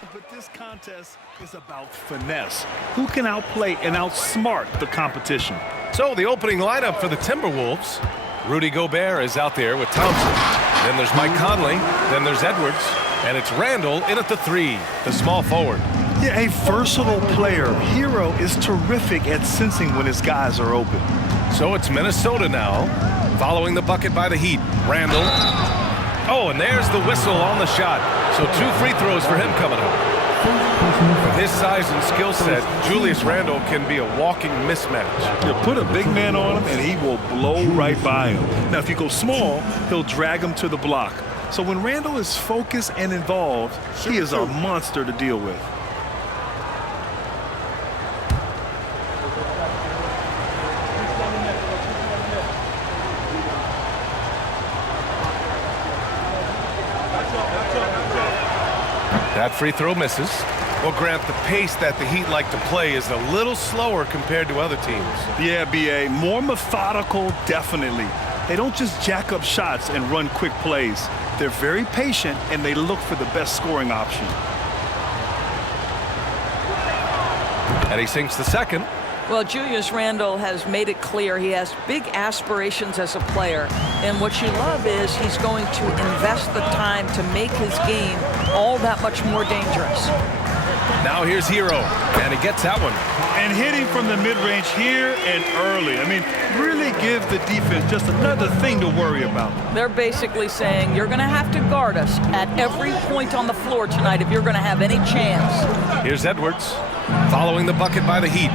But this contest is about finesse. Who can outplay and outsmart the competition? So the opening lineup for the Timberwolves. Rudy Gobert is out there with Thompson. Then there's Mike Conley. Then there's Edwards. And it's Randall in at the 3, the small forward. Yeah, a versatile player. Hero is terrific at sensing when his guys are open. So it's Minnesota now, following the bucket by the Heat. Randall. Oh, and there's the whistle on the shot. So 2 free throws for him coming up. With his size and skill set, Julius Randle can be a walking mismatch. You put a big man on him, and he will blow right by him. Now, if you go small, he'll drag him to the block. So when Randle is focused and involved, he is a monster to deal with. That free throw misses. Well, Grant, the pace that the Heat like to play is a little slower compared to other teams. Yeah, B.A., more methodical, definitely. They don't just jack up shots and run quick plays. They're very patient, and they look for the best scoring option. And he sinks the second. Well, Julius Randle has made it clear he has big aspirations as a player. And what you love is he's going to invest the time to make his game all that much more dangerous. Now here's Hero, and he gets that one. And hitting from the mid-range here and early. I mean, really give the defense just another thing to worry about. They're basically saying you're going to have to guard us at every point on the floor tonight if you're going to have any chance. Here's Edwards, following the bucket by the Heat.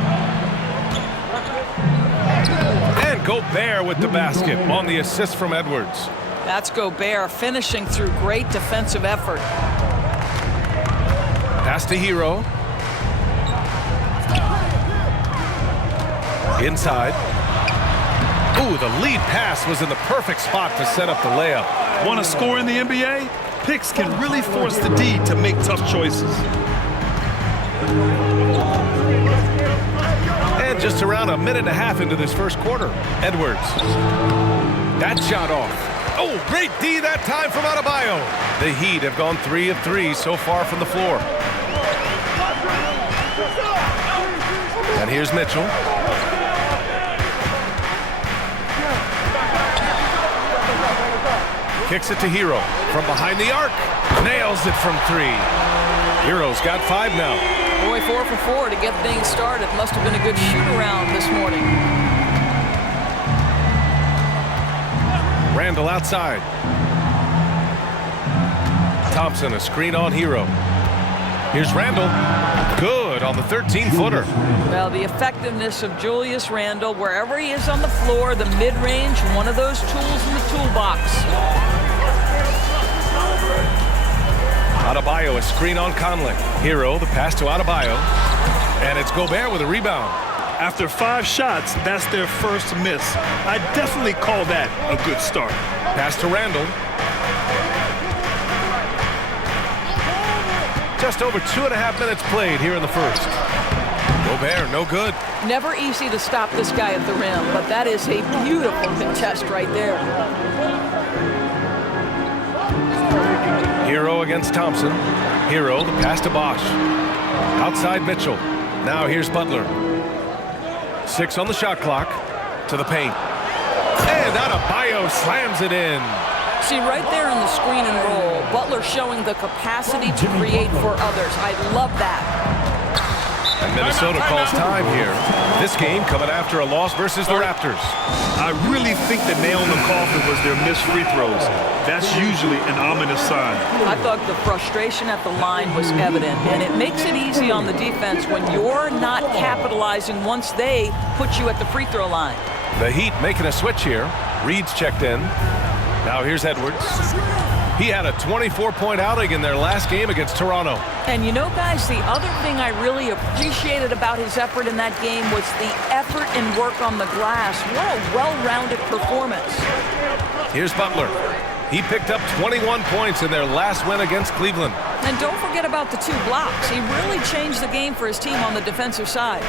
And Gobert with the basket on the assist from Edwards. That's Gobert finishing through great defensive effort. Pass to Hero. Inside. Ooh, the lead pass was in the perfect spot to set up the layup. Want to score in the NBA? Picks can really force the D to make tough choices. And just around a minute and a half into this first quarter, Edwards. That shot off. Oh, great D that time from Adebayo. The Heat have gone 3 of 3 so far from the floor. And here's Mitchell. Kicks it to Hero from behind the arc. Nails it from 3. Hero's got 5 now. Boy, 4 for 4 to get things started. Must have been a good shoot-around this morning. Randall outside. Thompson, a screen on Hero. Here's Randall. Good on the 13-footer. Well, the effectiveness of Julius Randle, wherever he is on the floor, the mid-range, one of those tools in the toolbox. Adebayo, a screen on Conley. Hero, the pass to Adebayo. And it's Gobert with a rebound. After 5 shots, that's their first miss. I definitely call that a good start. Pass to Randall. Just over 2.5 minutes played here in the first. Gobert, no good. Never easy to stop this guy at the rim, but that is a beautiful contest right there. Hero against Thompson. Hero, the pass to Bosch. Outside Mitchell. Now here's Butler. 6 on the shot clock. To the paint. And Adebayo slams it in. See, right there in the screen and roll, Butler showing the capacity to create for others. I love that. And Minnesota calls time here. This game coming after a loss versus the Raptors. I really think the nail in the coffin was their missed free throws. That's usually an ominous sign. I thought the frustration at the line was evident, and it makes it easy on the defense when you're not capitalizing once they put you at the free throw line. The Heat making a switch here. Reed's checked in. Now here's Edwards. He had a 24-point outing in their last game against Toronto. And you know, guys, the other thing I really appreciated about his effort in that game was the effort and work on the glass. What a well-rounded performance. Here's Butler. He picked up 21 points in their last win against Cleveland. And don't forget about the 2 blocks. He really changed the game for his team on the defensive side.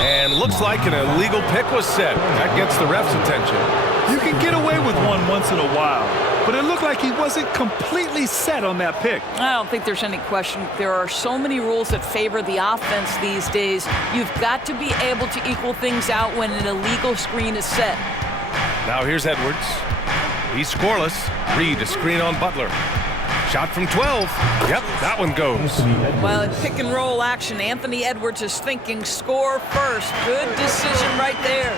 And looks like an illegal pick was set. That gets the ref's attention. You can get away with one once in a while. but it looked like he wasn't completely set on that pick. I don't think there's any question. There are so many rules that favor the offense these days. You've got to be able to equal things out when an illegal screen is set. Now here's Edwards. He's scoreless. Reed, a screen on Butler. Shot from 12. Yep, that one goes. Well, in pick and roll action, Anthony Edwards is thinking score first. Good decision right there.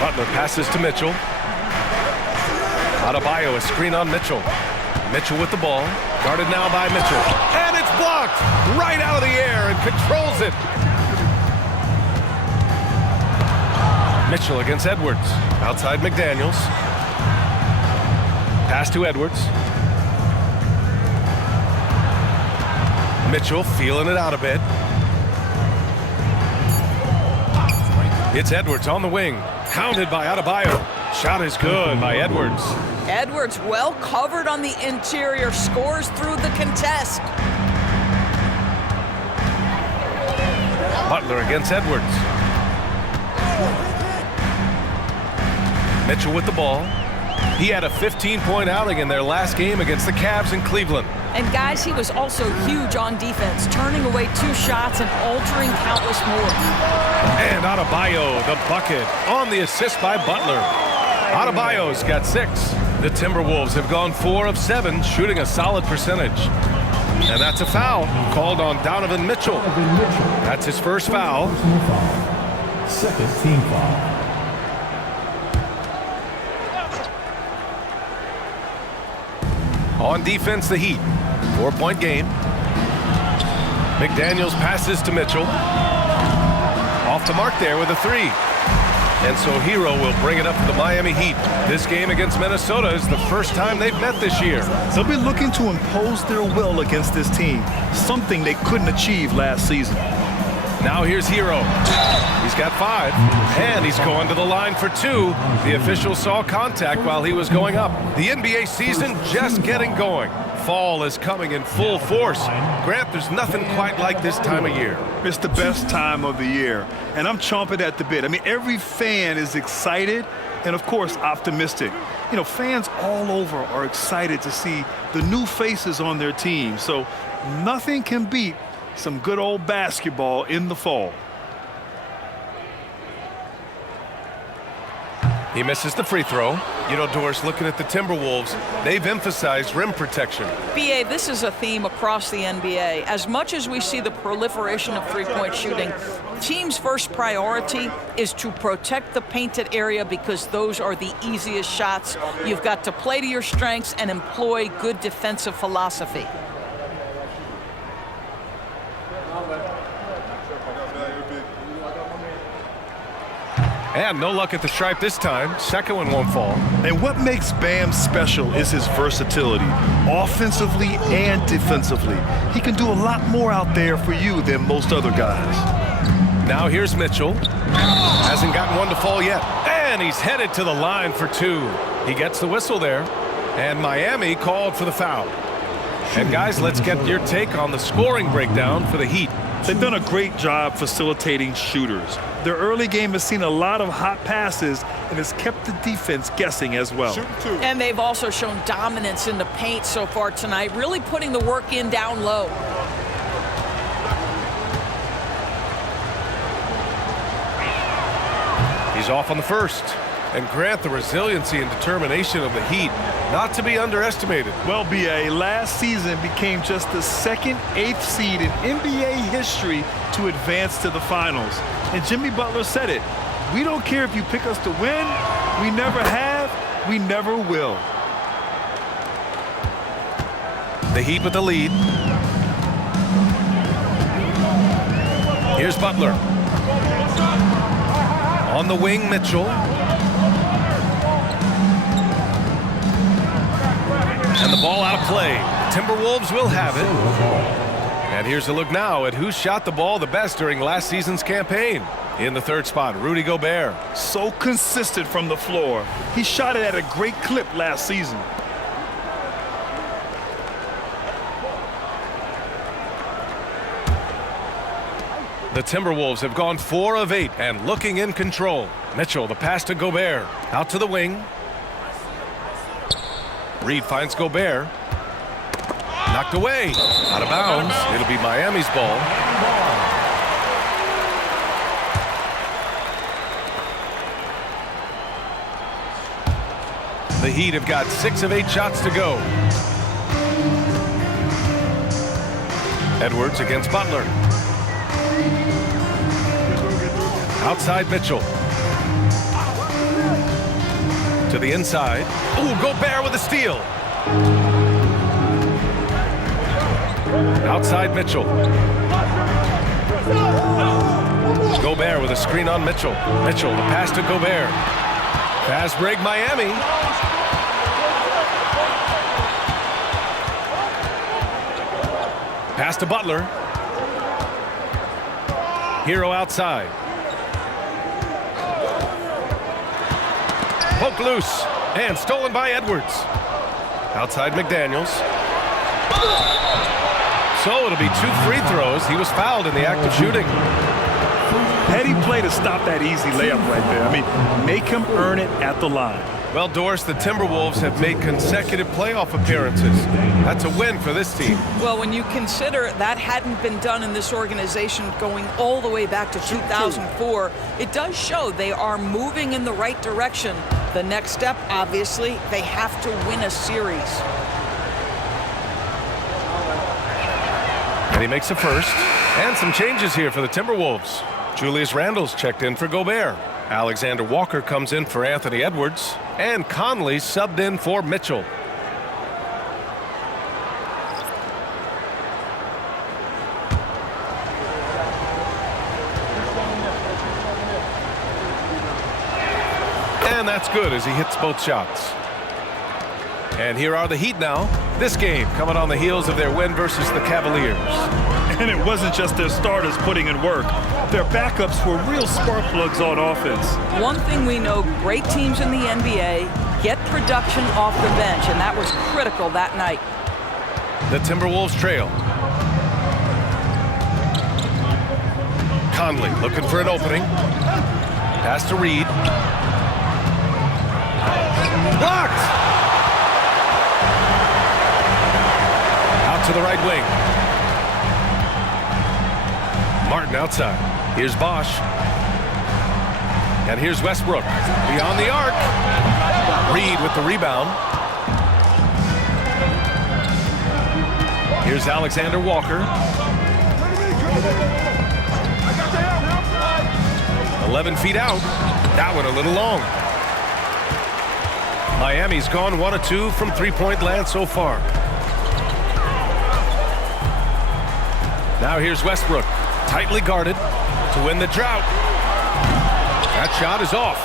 Butler passes to Mitchell. Adebayo, a screen on Mitchell. Mitchell with the ball. Guarded now by Mitchell. And it's blocked right out of the air and controls it. Mitchell against Edwards. Outside McDaniels. Pass to Edwards. Mitchell feeling it out a bit. It's Edwards on the wing. Hounded by Adebayo. Shot is good by Edwards. Edwards well covered on the interior. Scores through the contest. Butler against Edwards. Mitchell with the ball. He had a 15-point outing in their last game against the Cavs in Cleveland. And guys, he was also huge on defense, turning away 2 shots and altering countless more. And Adebayo, the bucket, on the assist by Butler. Adebayo's got 6. The Timberwolves have gone 4 of 7, shooting a solid percentage. And that's a foul called on Donovan Mitchell. That's his first foul. Second team foul. On defense, the Heat. 4-point game. McDaniels passes to Mitchell. Off to mark there with a 3. And so Hero will bring it up for the Miami Heat. This game against Minnesota is the first time they've met this year. They'll be looking to impose their will against this team, something they couldn't achieve last season. Now here's Hero. He's got 5, and he's going to the line for 2. The official saw contact while he was going up. The NBA season just getting going. Fall is coming in full force. Grant, there's nothing quite like this time of year. It's the best time of the year, and I'm chomping at the bit. I mean, every fan is excited and, of course, optimistic. You know, fans all over are excited to see the new faces on their team, so nothing can beat some good old basketball in the fall. He misses the free throw. You know, Doris, looking at the Timberwolves, they've emphasized rim protection. BA, this is a theme across the NBA. As much as we see the proliferation of three-point shooting, teams' first priority is to protect the painted area because those are the easiest shots. You've got to play to your strengths and employ good defensive philosophy. And no luck at the stripe this time. Second one won't fall. And what makes Bam special is his versatility, offensively and defensively. He can do a lot more out there for you than most other guys. Now here's Mitchell. Hasn't gotten one to fall yet. And he's headed to the line for 2. He gets the whistle there. And Miami called for the foul. And guys, let's get your take on the scoring breakdown for the Heat. They've done a great job facilitating shooters. Their early game has seen a lot of hot passes and has kept the defense guessing as well. And they've also shown dominance in the paint so far tonight, really putting the work in down low. He's off on the first. And Grant, the resiliency and determination of the Heat, not to be underestimated. Well, BA, last season became just the second 8th seed in NBA history to advance to the finals. And Jimmy Butler said it. We don't care if you pick us to win. We never have. We never will. The Heat with the lead. Here's Butler. On the wing, Mitchell. And the ball out of play. Timberwolves will have it. And here's a look now at who shot the ball the best during last season's campaign. In the third spot, Rudy Gobert. So consistent from the floor. He shot it at a great clip last season. The Timberwolves have gone 4 of 8 and looking in control. Mitchell, the pass to Gobert. Out to the wing. Reed finds Gobert. Knocked away. Out of bounds. It'll be Miami's ball. The Heat have got 6 of 8 shots to go. Edwards against Butler. Outside Mitchell. To the inside. Ooh, Gobert with a steal. Outside Mitchell. Gobert with a screen on Mitchell. Mitchell, the pass to Gobert. Fast break Miami. Pass to Butler. Hero outside. Poke loose. And stolen by Edwards. Outside McDaniels. So it'll be 2 free throws. He was fouled in the act of shooting. Petty play to stop that easy layup right there. I mean, make him earn it at the line. Well, Doris, the Timberwolves have made consecutive playoff appearances. That's a win for this team. Well, when you consider that hadn't been done in this organization going all the way back to 2004, it does show they are moving in the right direction. The next step, obviously, they have to win a series. And he makes a first. And some changes here for the Timberwolves. Julius Randle's checked in for Gobert. Alexander Walker comes in for Anthony Edwards. And Conley subbed in for Mitchell. And that's good as he hits both shots. And here are the Heat now. This game coming on the heels of their win versus the Cavaliers. And it wasn't just their starters putting in work. Their backups were real spark plugs on offense. One thing we know, great teams in the NBA get production off the bench, and that was critical that night. The Timberwolves trail. Conley looking for an opening. Pass to Reed. Blocked! To the right wing. Martin outside. Here's Bosch. And here's Westbrook. Beyond the arc. Reed with the rebound. Here's Alexander Walker. 11 feet out. That one a little long. Miami's gone 1 of 2 from three-point land so far. Now here's Westbrook, tightly guarded to win the drought. That shot is off.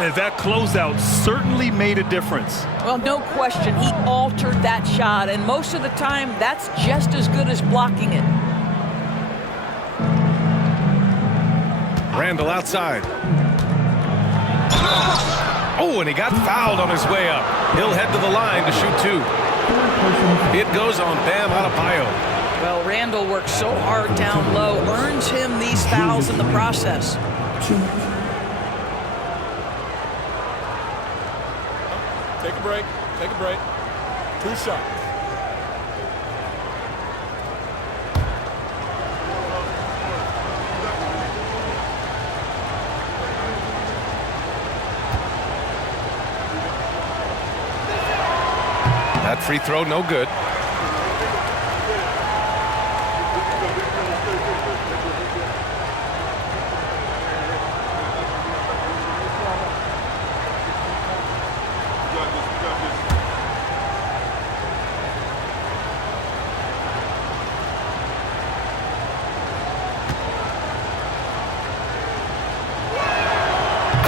And that closeout certainly made a difference. Well, no question, he altered that shot, and most of the time, that's just as good as blocking it. Randle outside. Oh, and he got fouled on his way up. He'll head to the line to shoot 2. It goes on Bam Adebayo. Well, Randle works so hard down low, earns him these fouls in the process. Take a break. Take a break. 2 shots. That free throw, no good.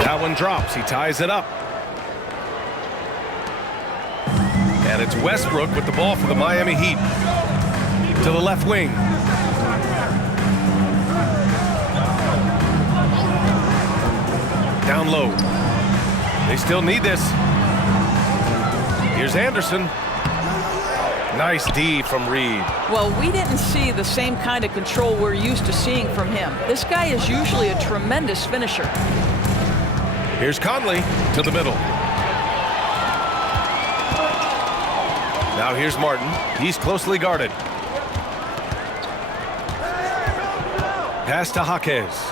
That one drops. He ties it up. And it's Westbrook with the ball for the Miami Heat. To the left wing. Down low. They still need this. Here's Anderson. Nice D from Reed. Well, we didn't see the same kind of control we're used to seeing from him. This guy is usually a tremendous finisher. Here's Conley to the middle. Now here's Martin. He's closely guarded. Pass to Jaquez.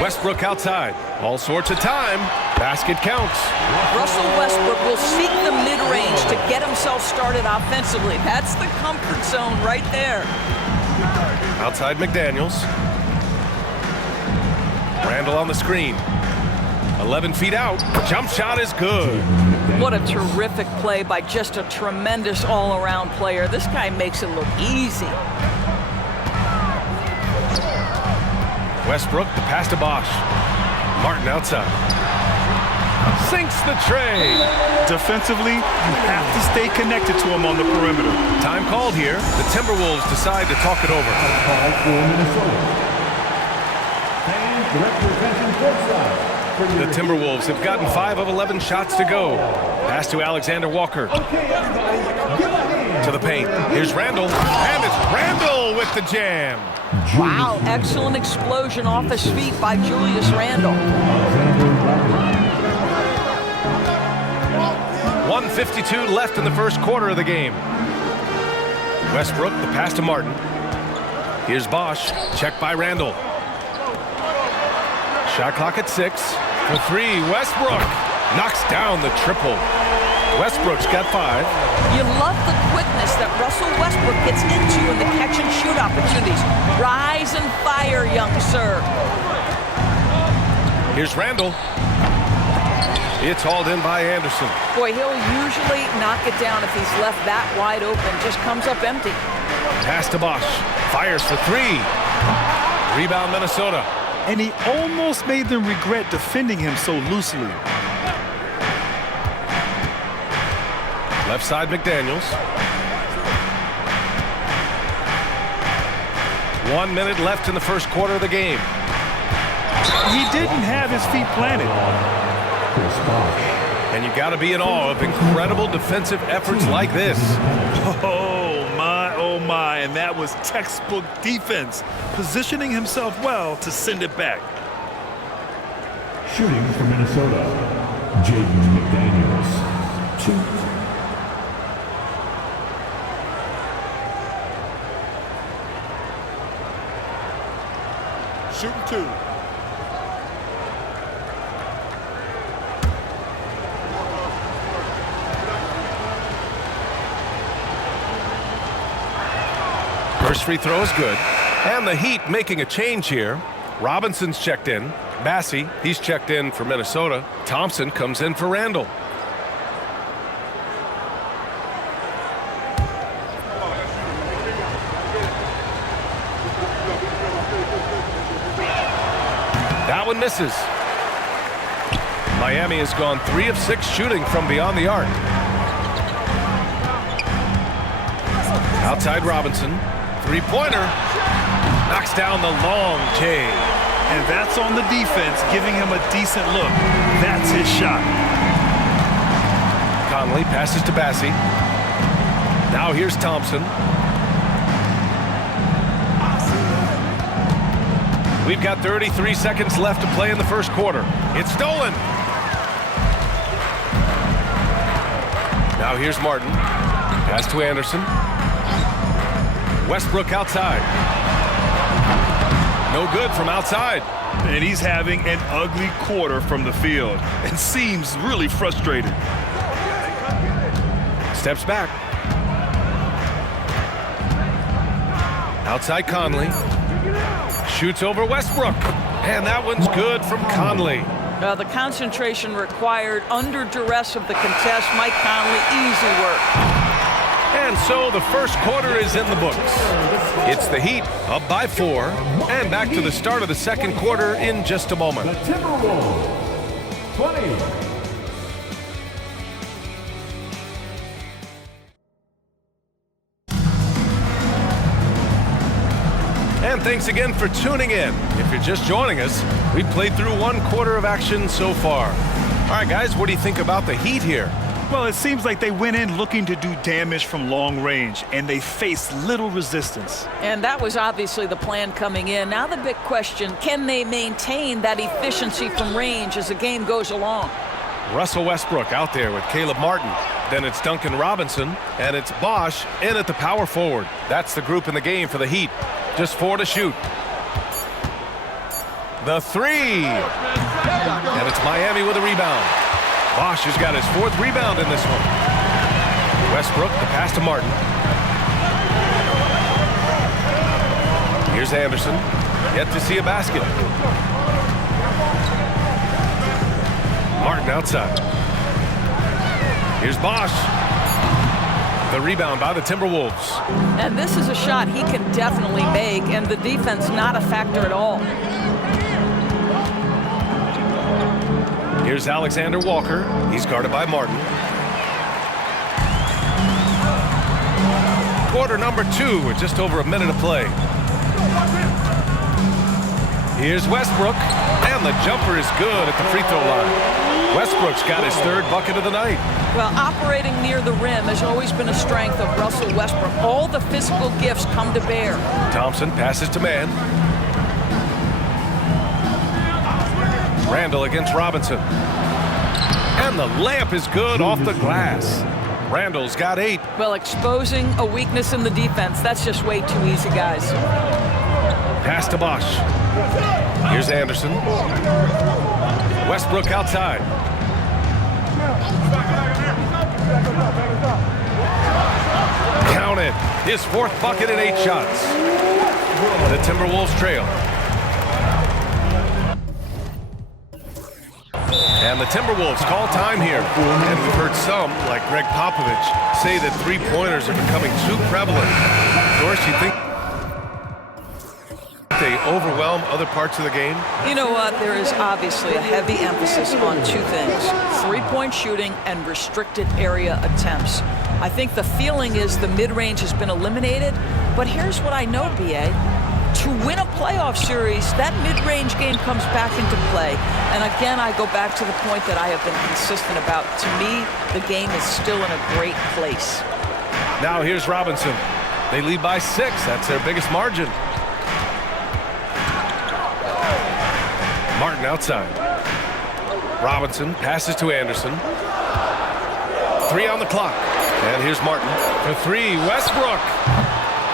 Westbrook outside. All sorts of time. Basket counts. Russell Westbrook will seek the mid-range to get himself started offensively. That's the comfort zone right there. Outside McDaniels. Randall on the screen. 11 feet out. Jump shot is good. What a terrific play by just a tremendous all-around player. This guy makes it look easy. Westbrook, the pass to Bosch. Martin outside. Sinks the tray. Defensively, you have to stay connected to him on the perimeter. Time called here. The Timberwolves decide to talk it over. Call for Minnesota. Fans, direct your attention courtside. The Timberwolves have gotten 5 of 11 shots to go. Pass to Alexander Walker. Okay, everybody, give a hand. To the paint. Here's Randall. And it's Randall with the jam. Wow, excellent explosion off his feet by Julius Randle. 1:52 left in the first quarter of the game. Westbrook, the pass to Martin. Here's Bosch. Checked by Randall. Shot clock at 6. For 3, Westbrook knocks down the triple. Westbrook's got 5. You love the quickness that Russell Westbrook gets into in the catch and shoot opportunities. Rise and fire, young sir. Here's Randall. It's hauled in by Anderson. Boy, he'll usually knock it down if he's left that wide open. Just comes up empty. Pass to Bosch. Fires for 3. Rebound Minnesota. And he almost made them regret defending him so loosely. Left side McDaniels. 1 minute left in the first quarter of the game. He didn't have his feet planted. Chris Bosh. And you got to be in awe of incredible defensive efforts like this. Oh my, and that was textbook defense, positioning himself well to send it back. Shooting for Minnesota, Jaden McDaniels. 2. Shooting 2. First free throw is good. And the Heat making a change here. Robinson's checked in. Massey, he's checked in for Minnesota. Thompson comes in for Randall. That one misses. Miami has gone 3 of 6 shooting from beyond the arc. Outside Robinson. Three-pointer. Knocks down the long J. And that's on the defense, giving him a decent look. That's his shot. Conley passes to Bassey. Now here's Thompson. We've got 33 seconds left to play in the first quarter. It's stolen. Now here's Martin. Pass to Anderson. Westbrook outside. No good from outside. And he's having an ugly quarter from the field and seems really frustrated. Steps back. Outside Conley. Shoots over Westbrook. And that one's good from Conley. The concentration required under duress of the contest. Mike Conley, easy work. And so the first quarter is in the books. It's the Heat up by 4. And back to the start of the second quarter in just a moment. The Timberwolves, 20. And thanks again for tuning in. If you're just joining us, we've played through 1 quarter of action so far. All right, guys, what do you think about the Heat here? Well, it seems like they went in looking to do damage from long range, and they faced little resistance. And that was obviously the plan coming in. Now the big question, can they maintain that efficiency from range as the game goes along? Russell Westbrook out there with Caleb Martin. Then it's Duncan Robinson, and it's Bosch in at the power forward. That's the group in the game for the Heat. Just 4 to shoot. The three. And it's Miami with a rebound. Bosch has got his 4th rebound in this one. Westbrook, the pass to Martin. Here's Anderson. Yet to see a basket. Martin outside. Here's Bosch. The rebound by the Timberwolves. And this is a shot he can definitely make, and the defense not a factor at all. Here's Alexander Walker. He's guarded by Martin. Quarter number 2 with just over a minute to play. Here's Westbrook, and the jumper is good at the free throw line. Westbrook's got his 3rd bucket of the night. Well, operating near the rim has always been a strength of Russell Westbrook. All the physical gifts come to bear. Thompson passes to man. Randall against Robinson. And the layup is good off the glass. Randall's got 8. Well, exposing a weakness in the defense, that's just way too easy, guys. Pass to Bosch. Here's Anderson. Westbrook outside. Count it. His 4th bucket in 8 shots. The Timberwolves trail. And the Timberwolves call time here. And we've heard some, like Greg Popovich, say that 3-pointers are becoming too prevalent. Of course, you think they overwhelm other parts of the game? You know what? There is obviously a heavy emphasis on 2 things: 3-point shooting and restricted area attempts. I think the feeling is the mid-range has been eliminated, but here's what I know, B.A. To win a playoff series, that mid-range game comes back into play. And again, I go back to the point that I have been consistent about. To me, the game is still in a great place. Now here's Robinson. They lead by 6. That's their biggest margin. Martin outside. Robinson passes to Anderson. 3 on the clock. And here's Martin for 3. Westbrook.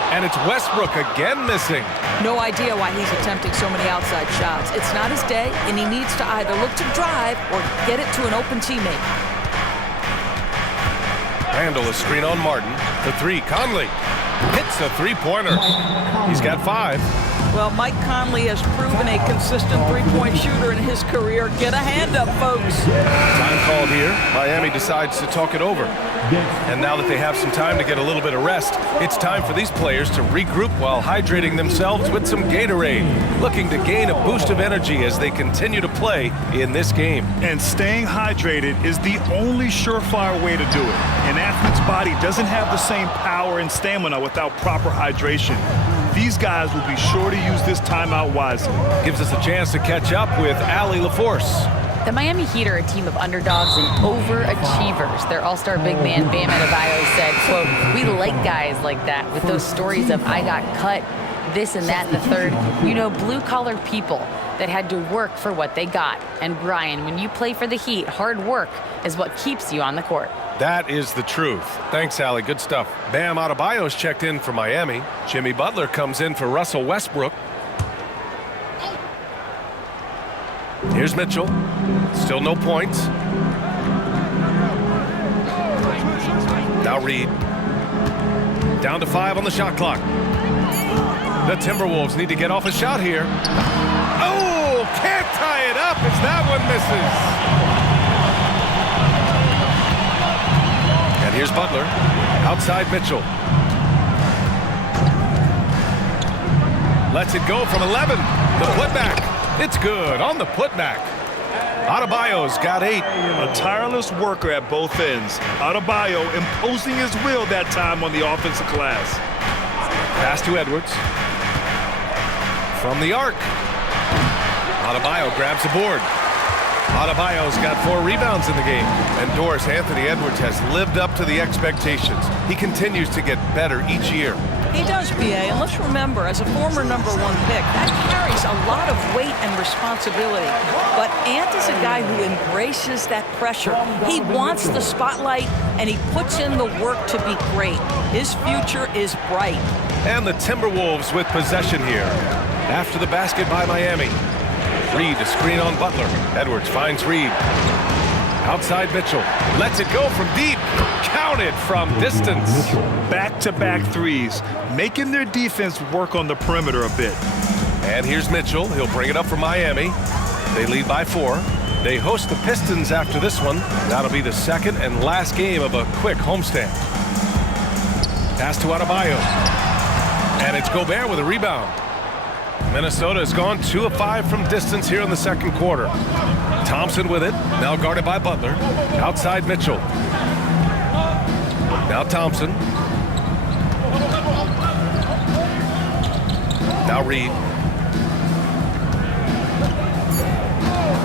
And it's Westbrook again missing. No idea why he's attempting so many outside shots. It's not his day, and he needs to either look to drive or get it to an open teammate. Randall a screen on Martin. For 3. Conley hits a 3-pointer. He's got 5. Well, Mike Conley has proven a consistent 3-point shooter in his career. Get a hand up, folks. Time called here. Miami decides to talk it over. And now that they have some time to get a little bit of rest, it's time for these players to regroup while hydrating themselves with some Gatorade, looking to gain a boost of energy as they continue to play in this game. And staying hydrated is the only surefire way to do it. An athlete's body doesn't have the same power and stamina without proper hydration. These guys will be sure to use this timeout wisely. Gives us a chance to catch up with Allie LaForce. The Miami Heat are a team of underdogs and overachievers. Their all-star big man, Bam Adebayo, said, quote, "We like guys like that with those stories of I got cut, this and that and the third. You know, blue-collar people that had to work for what they got. And Brian, when you play for the Heat, hard work is what keeps you on the court." That is the truth. Thanks, Allie. Good stuff. Bam Adebayo's checked in for Miami. Jimmy Butler comes in for Russell Westbrook. Here's Mitchell. Still no points. Now Reed. Down to 5 on the shot clock. The Timberwolves need to get off a shot here. Oh, can't tie it up as that one misses. And here's Butler. Outside Mitchell. Lets it go from 11. The putback. It's good on the putback. Adebayo's got 8. A tireless worker at both ends. Adebayo imposing his will that time on the offensive glass. Pass to Edwards. From the arc. Adebayo grabs the board. Adebayo's got 4 rebounds in the game. And Doris, Anthony Edwards has lived up to the expectations. He continues to get better each year. He does, BA, and let's remember, as a former #1 pick, that carries a lot of weight and responsibility. But Ant is a guy who embraces that pressure. He wants the spotlight, and he puts in the work to be great. His future is bright. And the Timberwolves with possession here. After the basket by Miami. Reed to screen on Butler. Edwards finds Reed. Outside Mitchell. Lets it go from deep. Counted from distance. Back-to-back threes, making their defense work on the perimeter a bit. And here's Mitchell. He'll bring it up for Miami. They lead by 4. They host the Pistons after this one. That'll be the second and last game of a quick homestand. Pass to Adebayo. And it's Gobert with a rebound. Minnesota has gone 2 of 5 from distance here in the second quarter. Thompson with it, now guarded by Butler. Outside Mitchell. Now Thompson. Now Reed.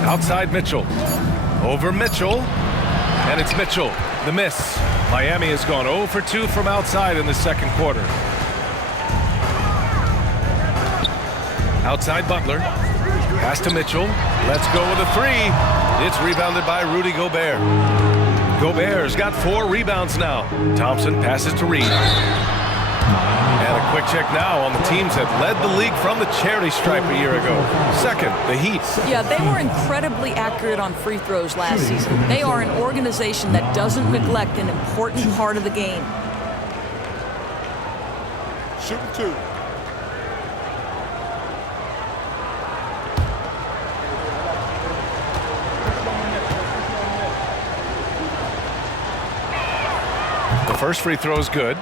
Outside Mitchell. Over Mitchell. And it's Mitchell. The miss. Miami has gone 0 for 2 from outside in the second quarter. Outside Butler. Pass to Mitchell. Let's go with a 3. It's rebounded by Rudy Gobert. Gobert's got 4 rebounds now. Thompson passes to Reed. And a quick check now on the teams that led the league from the charity stripe a year ago. Second, the Heat. Yeah, they were incredibly accurate on free throws last season. They are an organization that doesn't neglect an important part of the game. Shooting 2. The first free throw is good.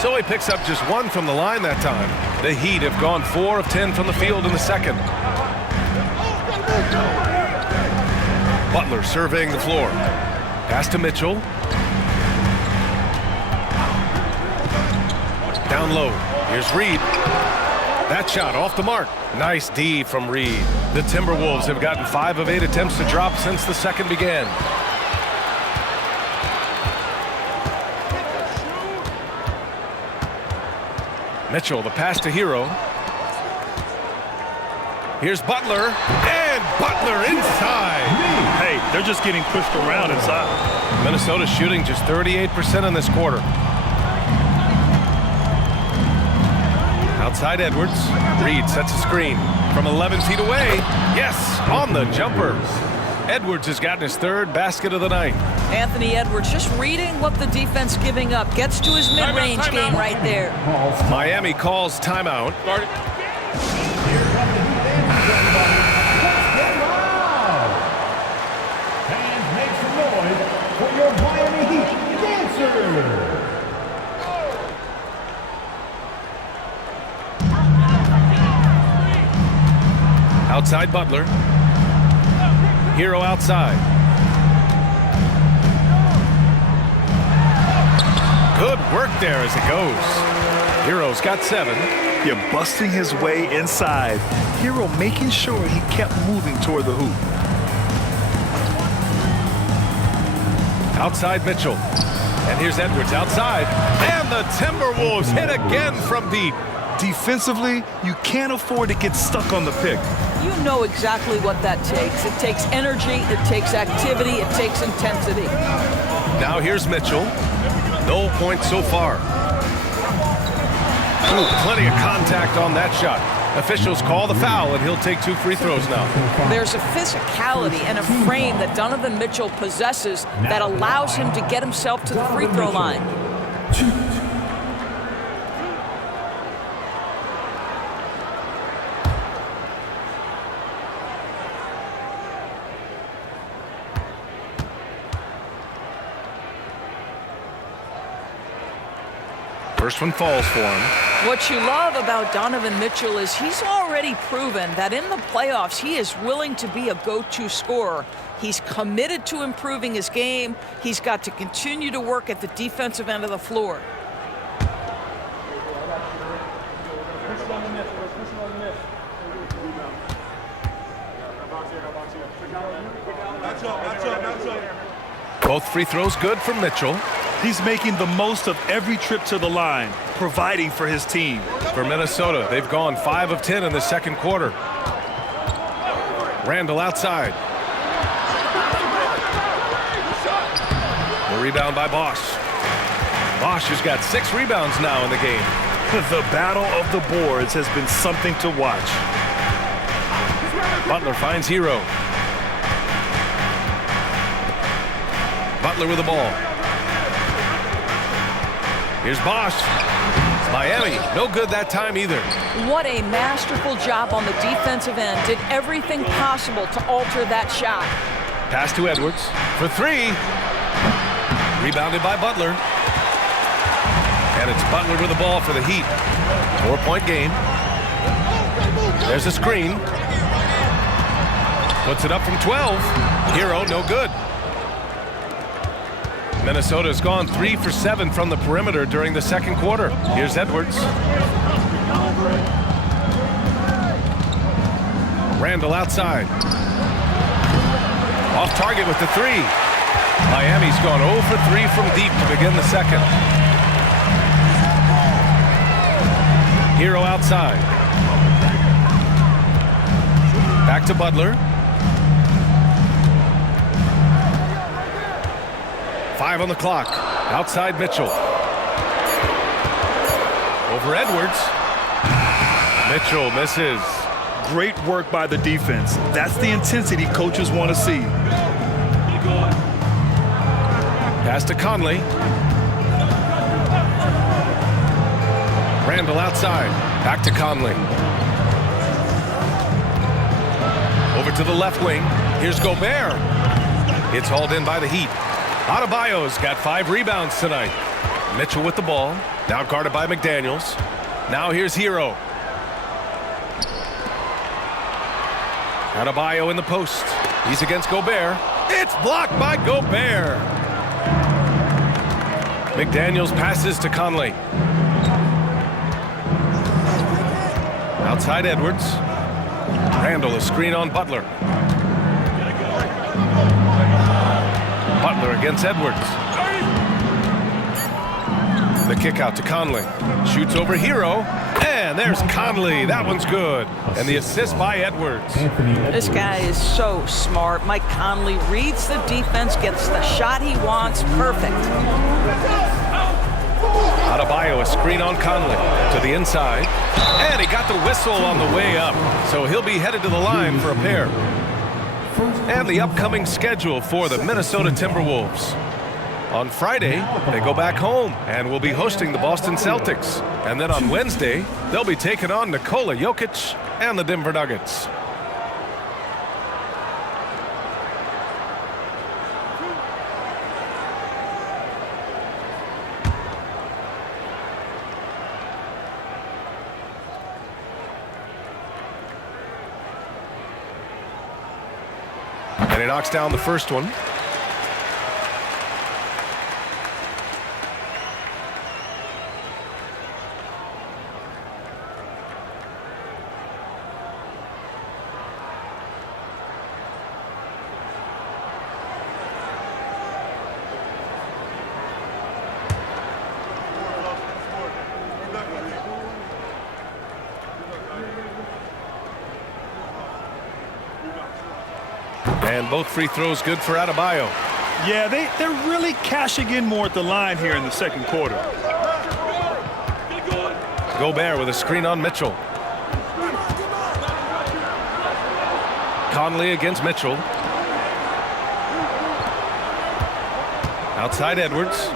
So he picks up just 1 from the line that time. The Heat have gone 4 of 10 from the field in the second. Butler surveying the floor. Pass to Mitchell. Down low. Here's Reed. That shot off the mark. Nice D from Reed. The Timberwolves have gotten 5 of 8 attempts to drop since the second began. Mitchell, the pass to Hero. Here's Butler, and Butler inside. Hey, they're just getting pushed around inside. Minnesota shooting just 38% in this quarter. Outside Edwards. Reed sets a screen from 11 feet away. Yes, on the jumper. Edwards has gotten his 3rd basket of the night. Anthony Edwards just reading what the defense giving up. Gets to his mid-range game right there. Miami calls timeout. Guard it. And make some noise for your Miami Heat dancers. Outside Butler. Hero outside. Good work there as it goes. Hero's got 7. You're busting his way inside. Hero making sure he kept moving toward the hoop. Outside Mitchell. And here's Edwards outside. And the Timberwolves hit again from deep. Defensively, you can't afford to get stuck on the pick. You know exactly what that takes. It takes energy, it takes activity, it takes intensity. Now here's Mitchell. No points so far. Ooh, plenty of contact on that shot. Officials call the foul, and he'll take 2 free throws now. There's a physicality and a frame that Donovan Mitchell possesses that allows him to get himself to the free throw line. First one falls for him. What you love about Donovan Mitchell is he's already proven that in the playoffs he is willing to be a go-to scorer. He's committed to improving his game. He's got to continue to work at the defensive end of the floor. Both free throws good from Mitchell. He's making the most of every trip to the line, providing for his team. For Minnesota, they've gone 5 of 10 in the second quarter. Randall outside. The rebound by Bosch. Bosch has got 6 rebounds now in the game. The battle of the boards has been something to watch. Butler finds Hero. Butler with the ball. Here's Bosch. Miami, no good that time either. What a masterful job on the defensive end. Did everything possible to alter that shot. Pass to Edwards for 3. Rebounded by Butler. And it's Butler with the ball for the Heat. 4-point game. There's a screen. Puts it up from 12. Hero, no good. Minnesota's gone 3 for 7 from the perimeter during the second quarter. Here's Edwards. Randall outside. Off target with the 3. Miami's gone 0 for 3 from deep to begin the second. Hero outside. Back to Butler. 5 on the clock. Outside Mitchell. Over Edwards. Mitchell misses. Great work by the defense. That's the intensity coaches want to see. Pass to Conley. Randall outside. Back to Conley. Over to the left wing. Here's Gobert. It's hauled in by the Heat. Adebayo's got 5 rebounds tonight. Mitchell with the ball. Now guarded by McDaniels. Now here's Hero. Adebayo in the post. He's against Gobert. It's blocked by Gobert. McDaniels passes to Conley. Outside Edwards. Randall a screen on Butler. Butler against Edwards. The kick out to Conley. Shoots over Hero. And there's Conley. That one's good. And the assist by Edwards. This guy is so smart. Mike Conley reads the defense, gets the shot he wants. Perfect. Adebayo a screen on Conley to the inside. And he got the whistle on the way up. So he'll be headed to the line for a pair. And the upcoming schedule for the Minnesota Timberwolves. On Friday, they go back home and will be hosting the Boston Celtics. And then on Wednesday, they'll be taking on Nikola Jokic and the Denver Nuggets. And he knocks down the first one. And both free throws good for Adebayo. Yeah, they're really cashing in more at the line here in the second quarter. Gobert with a screen on Mitchell. Conley against Mitchell. Outside Edwards.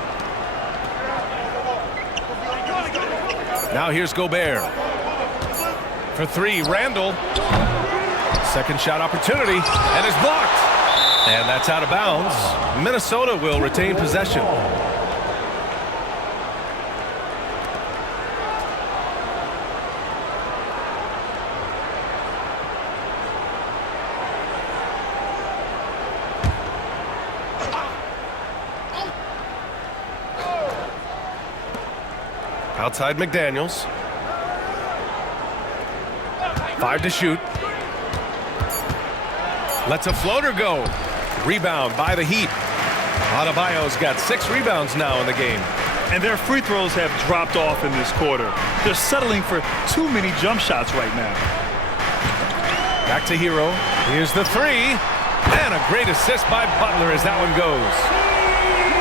Now here's Gobert. For 3, Randall. Second shot opportunity, and is blocked. And that's out of bounds. Minnesota will retain possession. Outside McDaniels. 5 to shoot. Lets a floater go. Rebound by the Heat. Adebayo's got 6 rebounds now in the game. And their free throws have dropped off in this quarter. They're settling for too many jump shots right now. Back to Hero. Here's the 3. And a great assist by Butler as that one goes.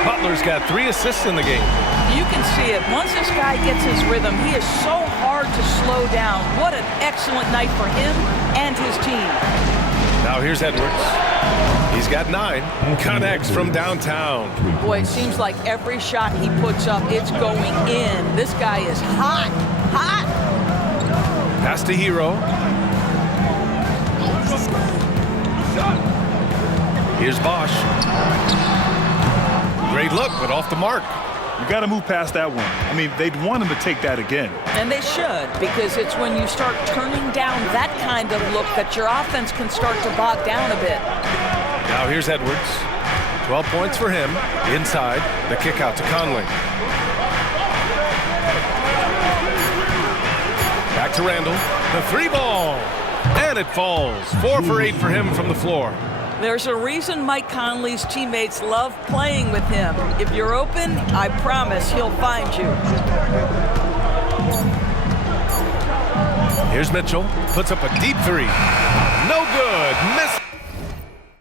Butler's got 3 assists in the game. You can see it. Once this guy gets his rhythm, he is so hard to slow down. What an excellent night for him and his team. Now here's Edwards. He's got 9. Connects from downtown. Boy, it seems like every shot he puts up, it's going in. This guy is hot, hot. Pass to Hero. Here's Bosch. Great look, but off the mark. You got to move past that one. I mean, they'd want him to take that again. And they should, because it's when you start turning down that kind of look that your offense can start to bog down a bit. Now here's Edwards. 12 points for him. Inside, the kick out to Conley. Back to Randall. The 3 ball. And it falls. 4 for 8 for him from the floor. There's a reason Mike Conley's teammates love playing with him. If you're open, I promise he'll find you. Here's Mitchell. Puts up a deep 3. No good.